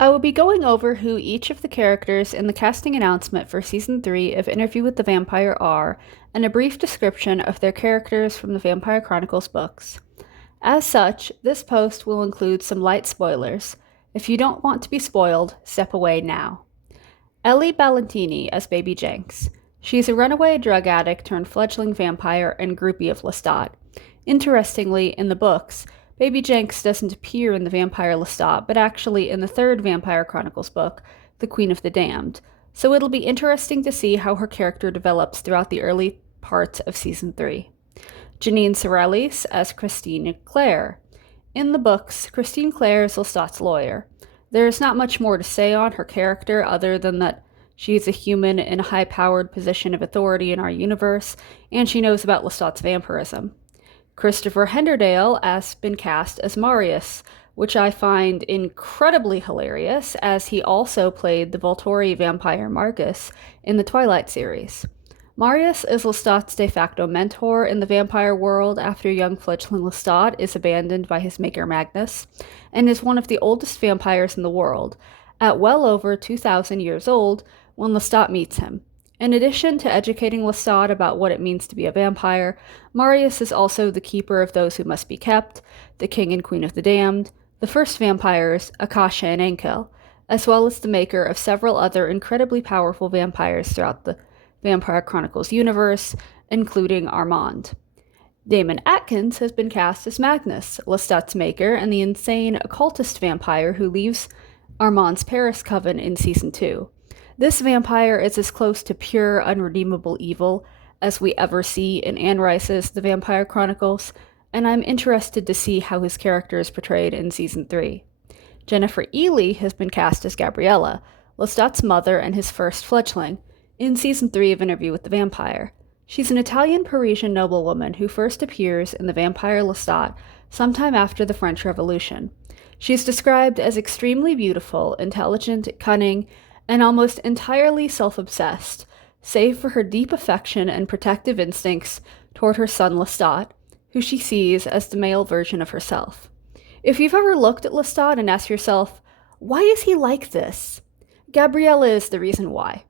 I will be going over who each of the characters in the casting announcement for Season 3 of Interview with the Vampire are, and a brief description of their characters from the Vampire Chronicles books. As such, this post will include some light spoilers. If you don't want to be spoiled, step away now. Ellie Ballantini as Baby Jenks. She's a runaway drug addict turned fledgling vampire and groupie of Lestat. Interestingly, in the books, Baby Jenks doesn't appear in the Vampire Lestat, but actually in the third Vampire Chronicles book, The Queen of the Damned, so it'll be interesting to see how her character develops throughout the early parts of Season 3. Janine Sorellis as Christine Clare. In the books, Christine Clare is Lestat's lawyer. There is not much more to say on her character other than that she is a human in a high-powered position of authority in our universe, and she knows about Lestat's vampirism. Christopher Henderdale has been cast as Marius, which I find incredibly hilarious, as he also played the Volturi vampire Marcus in the Twilight series. Marius is Lestat's de facto mentor in the vampire world after young fledgling Lestat is abandoned by his maker Magnus, and is one of the oldest vampires in the world, at well over 2,000 years old when Lestat meets him. In addition to educating Lestat about what it means to be a vampire, Marius is also the keeper of those who must be kept, the king and queen of the damned, the first vampires, Akasha and Enkel, as well as the maker of several other incredibly powerful vampires throughout the Vampire Chronicles universe, including Armand. Damon Atkins has been cast as Magnus, Lestat's maker and the insane occultist vampire who leaves Armand's Paris coven in Season 2. This vampire is as close to pure, unredeemable evil as we ever see in Anne Rice's The Vampire Chronicles, and I'm interested to see how his character is portrayed in Season 3. Jennifer Ely has been cast as Gabriella, Lestat's mother and his first fledgling, in Season 3 of Interview with the Vampire. She's an Italian-Parisian noblewoman who first appears in the Vampire Lestat sometime after the French Revolution. She's described as extremely beautiful, intelligent, cunning, and almost entirely self-obsessed, save for her deep affection and protective instincts toward her son Lestat, who she sees as the male version of herself. If you've ever looked at Lestat and asked yourself, why is he like this? Gabriella is the reason why.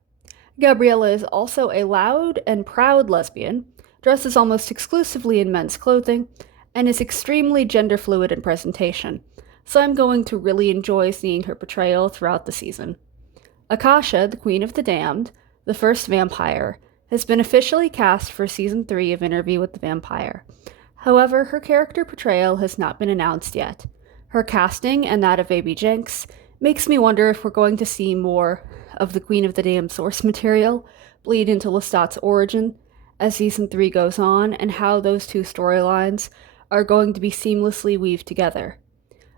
Gabriella is also a loud and proud lesbian, dresses almost exclusively in men's clothing, and is extremely gender fluid in presentation, so I'm going to really enjoy seeing her portrayal throughout the season. Akasha, the Queen of the Damned, the first vampire, has been officially cast for Season 3 of Interview with the Vampire. However, her character portrayal has not been announced yet. Her casting, and that of Baby Jenks, makes me wonder if we're going to see more of the Queen of the Damned source material bleed into Lestat's origin as Season 3 goes on, and how those two storylines are going to be seamlessly weaved together.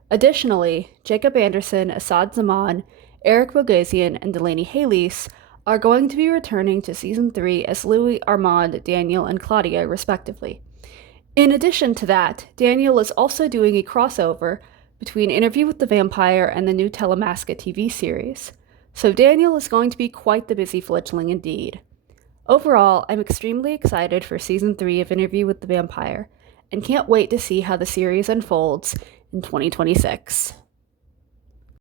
Additionally, Jacob Anderson, Assad Zaman, Eric Bogasian, and Delaney Halys are going to be returning to Season 3 as Louis, Armand, Daniel, and Claudia, respectively. In addition to that, Daniel is also doing a crossover between Interview with the Vampire and the new Telemasca TV series, so Daniel is going to be quite the busy fledgling indeed. Overall, I'm extremely excited for Season 3 of Interview with the Vampire, and can't wait to see how the series unfolds in 2026.